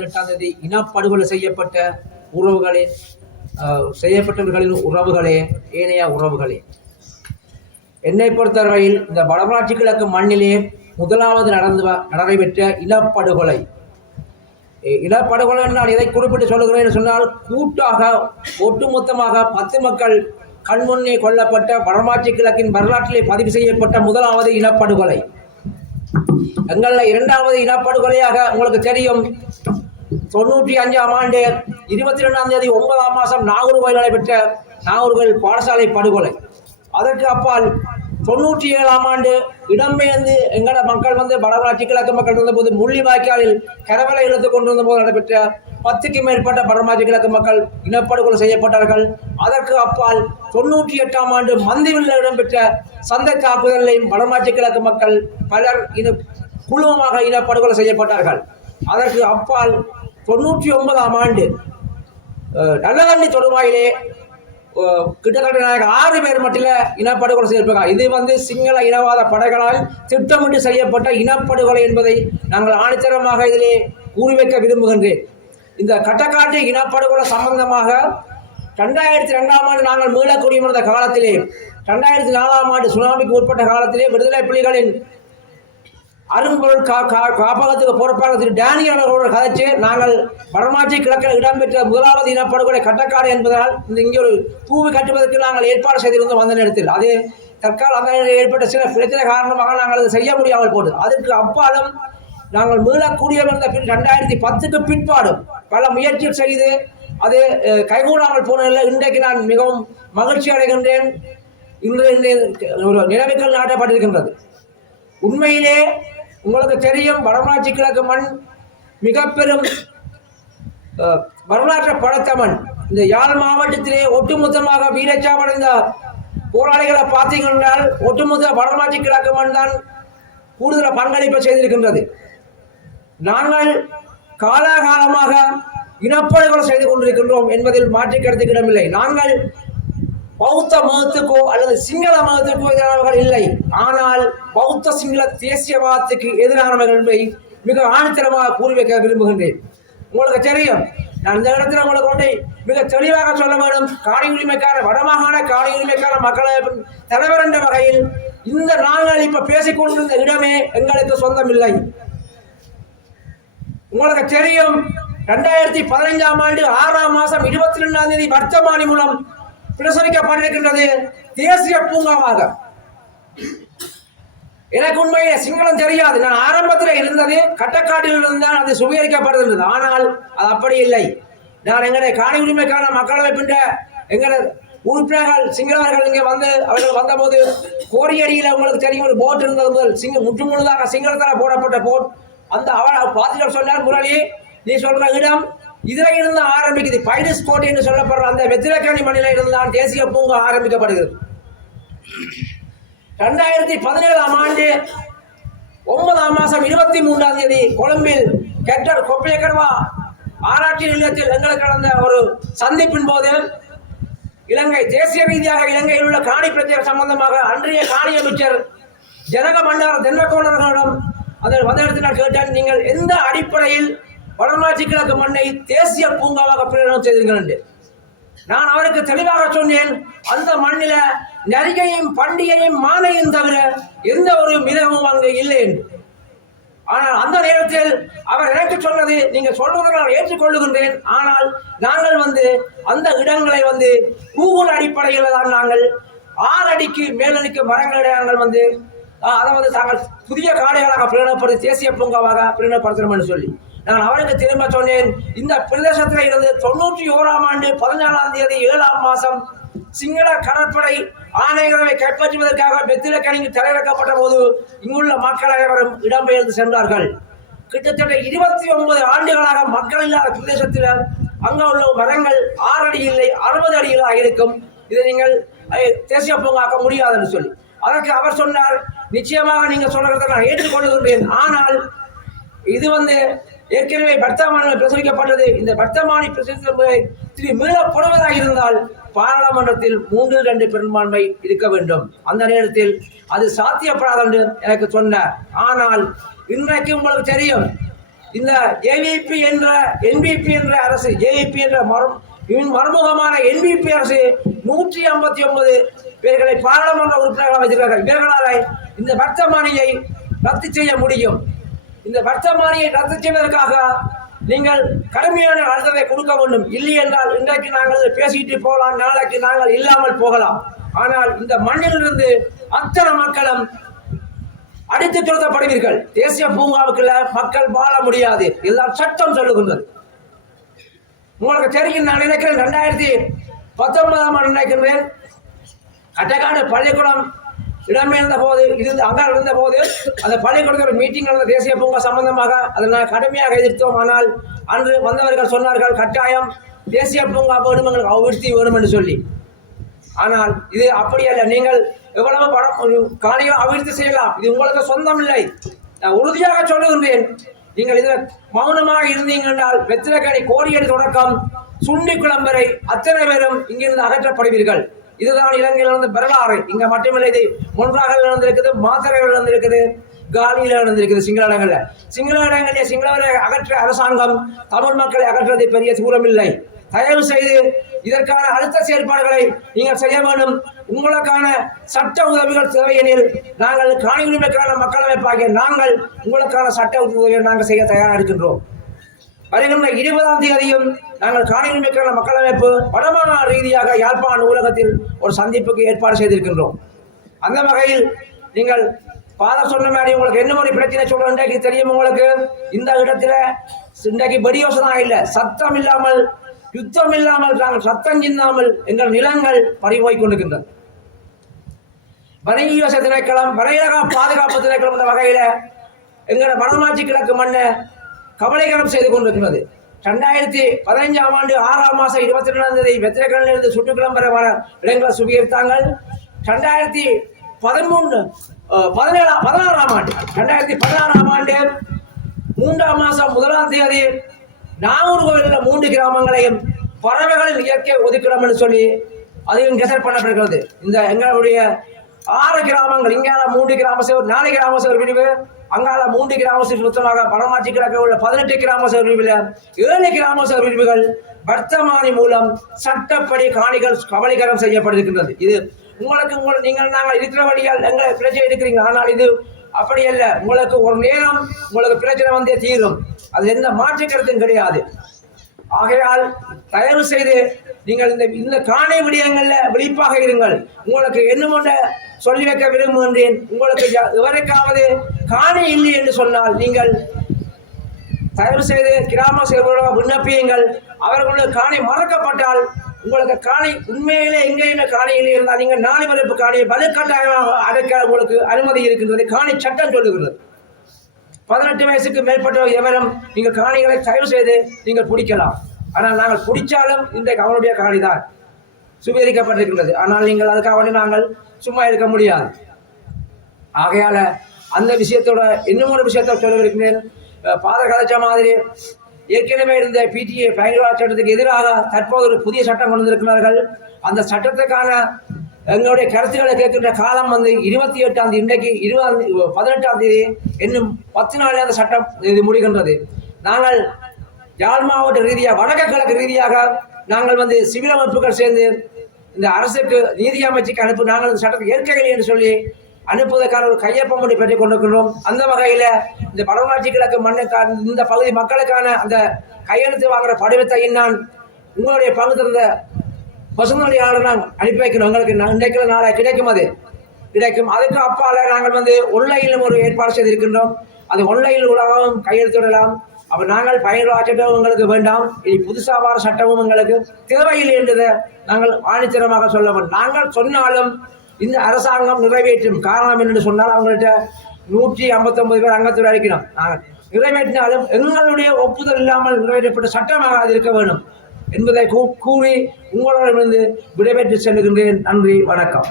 18 இனப்படுகொலை செய்யப்பட்டவர்களின் உறவுகளே, ஏனைய உறவுகளே, என்னை பொறுத்தவரையில் இந்த வடமராட்சி கிழக்கு மண்ணிலே முதலாவது நடைபெற்ற இனப்படுகொலை நான் எதை குறிப்பிட்டு சொல்லுகிறேன் சொன்னால், கூட்டாக ஒட்டுமொத்தமாக 10 மக்கள் கண்முன்னே கொல்லப்பட்ட வடமராட்சி கிழக்கின் வரலாற்றிலே பதிவு செய்யப்பட்ட முதலாவது இனப்படுகொலை. எங்களில் 2வது இனப்படுகொலையாக உங்களுக்கு தெரியும், 95ஆம் ஆண்டு 22ஆம் தேதி 9ஆம் மாதம் நாகூர்கோயில் நடைபெற்ற நாகூர்கோயில் பாடசாலை படுகொலை. அதற்கு அப்பால் 97ஆம் ஆண்டு இடம்பெயர்ந்து எங்கள மக்கள் வடமராட்சி கிழக்கு மக்கள் இருந்தபோது முள்ளிவாய்க்காலில் கரவலை இழுத்துக் கொண்டிருந்த போது நடைபெற்ற 10க்கும் மேற்பட்ட வடமராட்சி கிழக்கு மக்கள் இனப்படுகொலை செய்யப்பட்டார்கள். அதற்கு அப்பால் 98ஆம் ஆண்டு மந்திவில் இடம்பெற்ற சந்தை தாக்குதலையும் வடமராட்சி கிழக்கு மக்கள் பலர் குழுமமாக இனப்படுகொலை செய்யப்பட்டார்கள். அதற்கு அப்பால் 99ஆம் ஆண்டு நல்லதண்ணி தொடுவாயிலே கிட்டத்தட்ட 6 பேர் மட்டும் இனப்படுகொலை செய்யப்பட்டார்கள். இது சிங்கள இனவாத படைகளால் திட்டமிட்டு செய்யப்பட்ட இனப்படுகொலை என்பதை நாங்கள் ஆணித்தரமாக இதிலே கூறி வைக்க விரும்புகின்றேன். இந்த கட்டக்காட்டு இனப்படுகொலை சம்பந்தமாக 2002ஆம் ஆண்டு நாங்கள் மீளக்குடியிருந்த காலத்திலே, 2004ஆம் ஆண்டு சுனாமிக்கு உட்பட்ட காலத்திலே விடுதலை புலிகளின் அரும்பொருள் காப்பகத்துக்கு பொறுப்பாக திரு டேனியல் அவர்களோடு கதைச்சு, நாங்கள் வடமராட்சி கிழக்கில் இடம்பெற்ற முதலாவது இனப்படுகொலை கட்டக்காடு என்பதால் இங்கே ஒரு தூவி கட்டுவதற்கு நாங்கள் ஏற்பாடு செய்திருந்தோம். அந்த நேரத்தில் அது தற்கால அந்த ஏற்பட்ட சில பிரச்சனை காரணமாக நாங்கள் அதை செய்ய முடியாமல் போட்டது. அதற்கு அப்பாலும் நாங்கள் மீளக்கூடிய 2010க்கு பிற்பாடும் பல முயற்சிகள் செய்து அது கைகூடாமல் போனதில் இன்றைக்கு நான் மிகவும் மகிழ்ச்சி அடைகின்றேன். இன்று ஒரு நிலவுகள் நாட்டப்பட்டிருக்கின்றது. உண்மையிலே உங்களுக்கு தெரியும், வடமராட்சி கிழக்கு மண் மிக பெரும் வரலாற்றை படைத்த மண். இந்த யாழ் மாவட்டத்திலே ஒட்டுமொத்தமாக வீரச்சாவடைந்த போராளிகளை பார்த்தீங்கன்னா ஒட்டுமொத்த வடமராட்சி கிழக்கு மண் தான் கூடுதல் பங்களிப்பை செய்திருக்கின்றது. நாங்கள் காலாகாலமாக இனப்படுகொலை செய்து கொண்டிருக்கின்றோம் என்பதில் மாற்று கருத்துக்கு இடமில்லை. நாங்கள் பௌத்த மதத்துக்கோ அல்லது சிங்கள மதத்துக்கோ எதிரானவர்கள் இல்லை. ஆனால் பௌத்த சிங்கள தேசியவாதத்துக்கு எதிரானவர்கள் என்பதை மிக ஆணித்தரமாக கூறி வைக்க விரும்புகின்றேன். உங்களுக்கு தெரியும், நான் இந்த இடத்துல உங்களுக்கு ஒன்றை மிக தெளிவாக சொல்ல வேண்டும். காணி உரிமைக்கான வடமாகாண காணி உரிமைக்கான மக்களை தலைவர் என்ற வகையில் இந்த நாங்கள் இப்ப பேசிக்கொண்டிருந்த இடமே எங்களுக்கு சொந்தம் இல்லை. உங்களுக்கு தெரியும், 2015ஆம் ஆண்டு 6ஆம் மாதம் 22ஆம் தேதி வர்த்தமானி மூலம் பிரசுரிக்கப்பட்டிருக்கின்றது தேசிய பூங்காவாக. எனக்கு உண்மையிலே சிங்களம் தெரியாது. நான் ஆரம்பத்தில் இருந்தது கட்டக்காட்டில் இருந்தால் அது சுவீகரிக்கப்படுகின்றது. ஆனால் அது அப்படி இல்லை. நான் எங்களுடைய காணி உரிமைக்கான மக்களமைப்பின்ற எங்களது உறுப்பினர்கள் சிங்களவர்கள் இங்கே அவர்கள் வந்தபோது கோரியடியில் உங்களுக்கு தெரியும் ஒரு போட் இருந்தது முதல் முற்று முழுதாக சிங்களத்தால் போடப்பட்ட போட். அந்த பார்த்துட்டு சொன்னார், முரளி நீ சொல்ற இடம் இதுல இருந்து ஆரம்பிக்குது. பைரஸ் கோட்டை என்று சொல்லப்படுற அந்த வெத்திரக்காணி மண்ணில இருந்தால் தேசிய பூங்கா ஆரம்பிக்கப்படுகிறது. 2017ஆம் ஆண்டு 9ஆம் மாதம் 23ஆம் தேதி கொழும்பில் கெட்டர் கொப்பையக்கர்வா ஆராய்ச்சி நிலையத்தில் எங்களுக்கு நடந்த ஒரு சந்திப்பின் போது இலங்கை தேசிய ரீதியாக இலங்கையில் உள்ள காணி பிரச்சனை சம்பந்தமாக அன்றைய காணி அமைச்சர் ஜனக பண்டார தென்னக்கோணர்களிடம் அதை வந்த இடத்தில் நான் கேட்டேன், நீங்கள் எந்த அடிப்படையில் வடமராட்சி கிழக்கு மண்ணை தேசிய பூங்காவாக பிரகடனம் செய்தீர்கள் என்று. நான் அவருக்கு தெளிவாக சொன்னேன், அந்த மண்ணில நரிகையும் பண்டிகையும் மானையும் தவிர எந்த ஒரு மிருகமும் அங்கு இல்லை என்று. ஆனால் அந்த நேரத்தில் அவர் எனக்கு சொன்னது, நீங்க சொல்வதை நான் ஏற்றுக்கொள்ளுகின்றேன், ஆனால் நாங்கள் அந்த இடங்களை கூகுள் அடிப்படையில் தான் நாங்கள் 6 அடிக்கு மேலடிக்கு மரங்களை நாங்கள் அதை தாங்கள் புதிய காடுகளாக பிரகடனப்படுத்தி தேசிய பூங்காவாக பிரகடனப்படுத்தணும் என்று சொல்லி நான் அவருக்கு திரும்ப சொன்னேன். இந்த பிரதேசத்தில் இருந்து 91ஆம் ஆண்டு 14ஆம் தேதி 7ஆம் மாதம் சிங்கள கடற்படை ஆணையரவை கைப்பற்றுவதற்காக வெத்திலக்கணிக்கு தரையிறக்கப்பட்ட போது இங்குள்ள மக்கள் அனைவரும் இடம்பெயர்ந்து சென்றார்கள். கிட்டத்தட்ட 29 ஆண்டுகளாக மக்கள் இல்லாத பிரதேசத்தில் அங்க உள்ள மரங்கள் 6 அடி இல்லை 60 அடிகளாக இருக்கும். இதை நீங்கள் தேசிய பூங்காக்க முடியாது என்று சொல்லி அதற்கு அவர் சொன்னார், நிச்சயமாக நீங்க சொல்றதை நான் ஏற்றுக்கொள்ளுகின்றேன். ஆனால் இது ஏற்கனவே வர்த்தமானில் பிரசுரிக்கப்பட்டது. இந்த வர்த்தமானி பிரசுரித்து மீளப்படுவதாக இருந்தால் பாராளுமன்றத்தில் 3/2 பெரும்பான்மை இருக்க வேண்டும். அந்த நேரத்தில் அது சாத்தியப்படாது என்று எனக்கு சொன்னார். ஆனால் இன்றைக்கு உங்களுக்கு தெரியும், இந்த ஜேவிபி என்ற என்பிபி என்ற அரசு, ஜேவிபி என்ற மறுமுகமான என்பிபி அரசு 159 பேர்களை பாராளுமன்ற உறுப்பினர்கள் வைத்திருக்கிறார்கள். இவர்களால் இந்த வர்த்தமானியை ரத்து செய்ய முடியும். இந்த வர்த்தமானியை ரத்து செய்வதற்காக நீங்கள் கடுமையான அழுத்தத்தை கொடுக்க வேண்டும். இல்லை என்றால் இன்றைக்கு நாங்கள் பேசிட்டு போகலாம், நாளைக்கு நாங்கள் இல்லாமல் போகலாம். ஆனால் இந்த மண்ணிலிருந்து அத்தனை மக்களும் அடித்து துரத்தப்படுவீர்கள். தேசிய பூங்காவுக்குள்ள மக்கள் வாழ முடியாது, எல்லாம் சட்டம் சொல்லுகின்றது. உங்களுக்கு தெரியும், நான் நினைக்கிறேன் 2019 நினைக்கின்றேன், கட்டக்காடு பள்ளிக்கூடம் இடம்பெயர்ந்த போது அங்கே இருந்த போது அந்த பள்ளிக்கூடத்தில் ஒரு மீட்டிங் நடந்த தேசிய பூங்கா சம்பந்தமாக அதை நான் கடுமையாக எதிர்த்தோம். ஆனால் அன்று வந்தவர்கள் சொன்னார்கள், கட்டாயம் தேசிய பூங்கா வேணும், எங்களுக்கு அபிவிருத்தி வேணும் என்று சொல்லி. ஆனால் இது அப்படி அல்ல. நீங்கள் எவ்வளவு காணிகள் அபிவிருத்தி செய்யலாம், இது உங்களுக்கு சொந்தம் இல்லை. நான் உறுதியாக சொல்லுகின்றேன், நீங்கள் இதில் மௌனமாக இருந்தீங்க என்றால் வெற்றிலக்கணி கோடியடி தொடக்கம் சுண்டிக்குளம் வரை அத்தனை பேரும் இங்கிருந்து அகற்றப்படுவீர்கள். இதுதான் இலங்கையில் நடந்த வரலாறு. இங்க மட்டுமில்லை, இது மொன்றாக நடந்திருக்குது, மாத்தறைகள் நடந்திருக்குது, காலியில் நடந்திருக்குது. சிங்கள இடங்களிலே சிங்களவரை அகற்ற அரசாங்கம் தமிழ் மக்களை அகற்றுவது பெரிய தூரம் இல்லை. தயவு செய்து இதற்கான அழுத்த செயல்பாடுகளை நீங்கள் செய்ய வேண்டும். உங்களுக்கான சட்ட உதவிகள் தேவையெனில் நாங்கள் காணி உரிமைக்கான மக்கள் அமைப்பாகிய நாங்கள் உங்களுக்கான சட்ட உதவியை நாங்கள் செய்ய தயாராக இருக்கின்றோம். வருகின்ற 20ஆம் தேதியும் நாங்கள் காணி உரிமைக்கான மக்கள் அமைப்பு வடமாகாண ரீதியாக யாழ்ப்பாண நூலகத்தில் ஒரு சந்திப்புக்கு ஏற்பாடு செய்திருக்கின்றோம். அந்த வகையில் நீங்கள் பாதர் சொன்ன மாதிரி உங்களுக்கு என்ன ஒரு பிரச்சனை சொல்ற இன்றைக்கு தெரியும். உங்களுக்கு இந்த இடத்துல இன்றைக்கு வெடியோசனா இல்லை, சத்தம் இல்லாமல் யுத்தம் இல்லாமல் நாங்கள் சத்தம் சிந்தாமல் எங்கள் நிலங்கள் பறிபோய் கொண்டிருக்கின்றது. வனவியவசாய திணைக்களம், வரையக பாதுகாப்பு திணைக்களம் இந்த வகையில எங்களோட வடமாட்சி கிழக்கு மண்ணை கவலைகரம் செய்து கொண்டிருக்கிறது. 2015ஆம் ஆண்டு 6ஆம் மாதம் 22ஆம் தேதி வெத்திரக்கணிலிருந்து சுற்றுக்கிழம்பர இடங்களை சுவீகரித்தாங்கள். 2016ஆம் ஆண்டு 3ஆம் மாதம் 1ஆம் தேதி நாகூர்கோவிலில் 3 கிராமங்களையும் பறவைகளின் இயற்கை ஒதுக்கிடம் என்று சொல்லி அதையும் கெசட் பண்ணப்படுகிறது. இந்த எங்களுடைய 6 கிராமங்கள், இங்கால 3 கிராம சேவர், 4 கிராம சேவர் பிரிவு, அங்கால 3 கிராம சேவர் சுத்தமாக வடமாட்சி கிழக்கு உள்ள 18 கிராம சேவர் பிரிவில் 7 கிராம சேவர் பிரிவுகள் வர்த்தமானி மூலம் சட்டப்படி காணிகள் கவலைகரம் செய்யப்பட்டிருக்கின்றது. இது நீங்கள் நாங்கள் இருக்கிற வழியால் எங்களை பிரச்சனை இருக்கிறீங்க. ஆனால் இது அப்படி அல்ல. உங்களுக்கு ஒரு நேரம் உங்களுக்கு பிரச்சனை வந்தே தீரும், அது எந்த மாற்று கருத்தும் கிடையாது. ஆகையால் தயவு செய்து நீங்கள் இந்த காணி விடயங்கள்ல விழிப்பாக இருங்கள். உங்களுக்கு என்ன சொல்லி வைக்க விரும்புகின்றேன், உங்களுக்கு எவருக்காவது காணி இல்லை என்று சொன்னால் நீங்கள் தயவு செய்து கிராம சேவர்களாக விண்ணப்பியுங்கள். அவர்களுக்கு காணி மறக்கப்பட்டால் உங்களுக்கு காணி உண்மையிலே எங்கேயுமே காணி இல்லை இருந்தால் நீங்கள் 4 மதிப்பு காணியை வலுக்கட்டாயமாக அடைக்க உங்களுக்கு அனுமதி இருக்கின்றது. காணி சட்டம் சொல்லுகிறது. 18 வயசுக்கு மேற்பட்ட எவரும் நீங்கள் காணிகளை தயவு செய்து நீங்கள் பிடிக்கலாம். ஆனால் நாங்கள் பிடிச்சாலும் இன்றைக்கு அவனுடைய காணி தான் சுவீகரிக்கப்பட்டிருக்கின்றது. ஆனால் நீங்கள் அதுக்காக நாங்கள் சும்மா இருக்க முடியாது. ஆகையால அந்த விஷயத்தோட இன்னும் ஒரு விஷயத்தை சொல்ல இருக்கிறேன். பாதர் கதைச்ச மாதிரி ஏற்கனவே இருந்த பிடிஏ பயங்கரவாத சட்டத்துக்கு எதிராக தற்போது ஒரு புதிய சட்டம் கொண்டு வந்திருக்கிறார்கள். அந்த சட்டத்துக்கான எங்களுடைய கருத்துக்களை கேட்கின்ற காலம் 28ஆம் தேதி, இன்றைக்கு 18ஆம் தேதி, இன்னும் 10 நாளில் அந்த சட்டம் இது முடிகின்றது. நாங்கள் யாழ் மாவட்ட ரீதியாக வடக்கு கிழக்கு ரீதியாக நாங்கள் சிவில் அமைப்புகள் சேர்ந்து இந்த அரசுக்கு நீதி அமைச்சுக்கு நாங்கள் இந்த சட்டத்தை ஏற்கவில்லை என்று சொல்லி அனுப்புவதற்கான ஒரு கையொப்பம் ஒன்றை பெற்றுக் கொண்டிருக்கின்றோம். அந்த வகையில் இந்த வடமாட்சி கிழக்கு மண்ணுக்கான இந்த பகுதி மக்களுக்கான அந்த கையெழுத்து வாங்குற படிவத்தை நான் உங்களுடைய பங்கு தந்த பசுமொழியாளர் நாங்கள் அனுப்பி வைக்கணும். உங்களுக்கு இன்றைக்கு நாளை கிடைக்கும், அது கிடைக்கும். அதுக்கு அப்பால நாங்கள் ஒன்லைனிலும் ஒரு ஏற்பாடு செய்திருக்கின்றோம். அது ஒன்லைனில் உலகம் கையெழுத்திடலாம். அப்போ நாங்கள் பயங்கரவாத சட்டம் எங்களுக்கு வேண்டாம், இனி புதுசாக வர சட்டமும் எங்களுக்கு தேவையில்லை என்றதை நாங்கள் ஆணித்தரமாக சொல்ல வேண்டும். நாங்கள் சொன்னாலும் இந்த அரசாங்கம் நிறைவேற்றும். காரணம் என்று சொன்னால் அவங்கள்ட்ட 159 பேர் அங்கத்தில் அழைக்கணும். நாங்கள் நிறைவேற்றினாலும் எங்களுடைய ஒப்புதல் இல்லாமல் நிறைவேற்றப்பட்ட சட்டமாக அது இருக்க வேண்டும் என்பதை கூறி உங்களிடமிருந்து விடைபெற்று செல்லுகின்றேன். நன்றி, வணக்கம்.